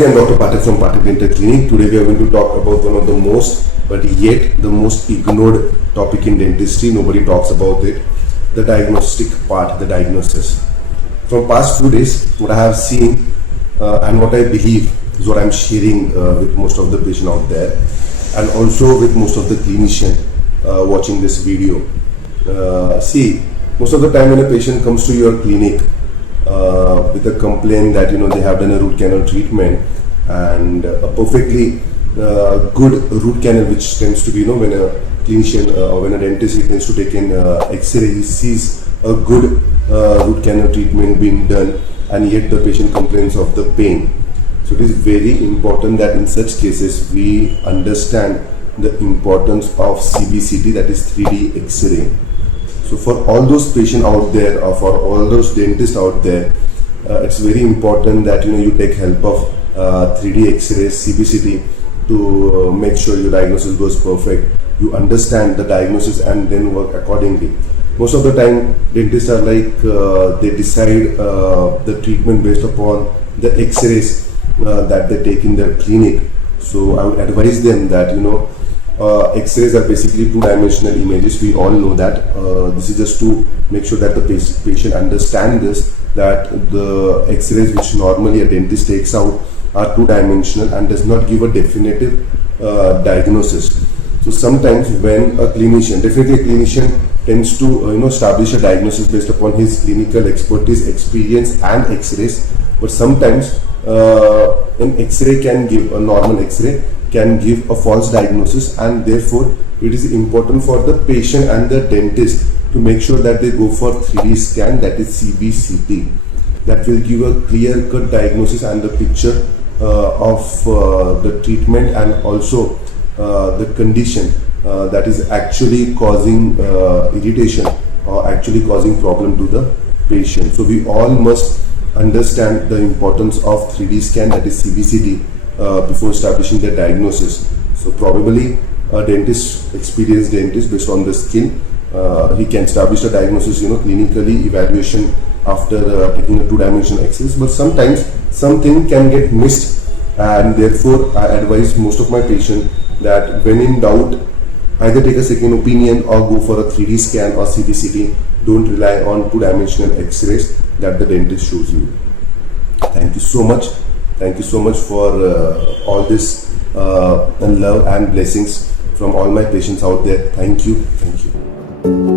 I am Dr. Pathak from Pathak Dental Clinic. Today we are going to talk about one of the most, but yet the most ignored topic in dentistry. Nobody talks about it. The diagnostic part, the diagnosis. From past few days, what I have seen and what I believe is what I am sharing with most of the patient out there, and also with most of the clinician watching this video. See, most of the time when a patient comes to your clinic with a complaint that they have done a root canal treatment, and a perfectly good root canal, which tends to be when a clinician or when a dentist he tends to take an X-ray, he sees a good root canal treatment being done, and yet the patient complains of the pain. So it is very important that in such cases we understand the importance of CBCT, that is 3D X-ray. So for all those patients out there, or for all those dentists out there, it's very important that you take help of 3D X-rays, CBCT, to make sure your diagnosis goes perfect. You understand the diagnosis and then work accordingly. Most of the time, dentists are like they decide the treatment based upon the X-rays that they take in their clinic. So I would advise them that X-rays are basically two-dimensional images. We all know that. This is just to make sure that the patient understands this, that the X-rays which normally a dentist takes out are two-dimensional and does not give a definitive diagnosis. So sometimes when a clinician, definitely a clinician tends to establish a diagnosis based upon his clinical expertise, experience and X-rays, but sometimes an X-ray can give, a normal X-ray can give a false diagnosis, and therefore it is important for the patient and the dentist to make sure that they go for 3D scan, that is CBCT. That will give a clear-cut diagnosis and the picture of the treatment, and also the condition that is actually causing irritation or actually causing problem to the patient. So we all must understand the importance of 3D scan, that is CBCT, before establishing the diagnosis. So probably a dentist, experienced dentist, based on the skill, he can establish a diagnosis, clinically evaluation after taking a two-dimensional X-rays. But sometimes something can get missed, and therefore I advise most of my patients that when in doubt, either take a second opinion or go for a 3D scan or CBCT. Don't rely on two-dimensional X-rays that the dentist shows you. Thank you so much. Thank you so much for all this love and blessings from all my patients out there. Thank you. Thank you.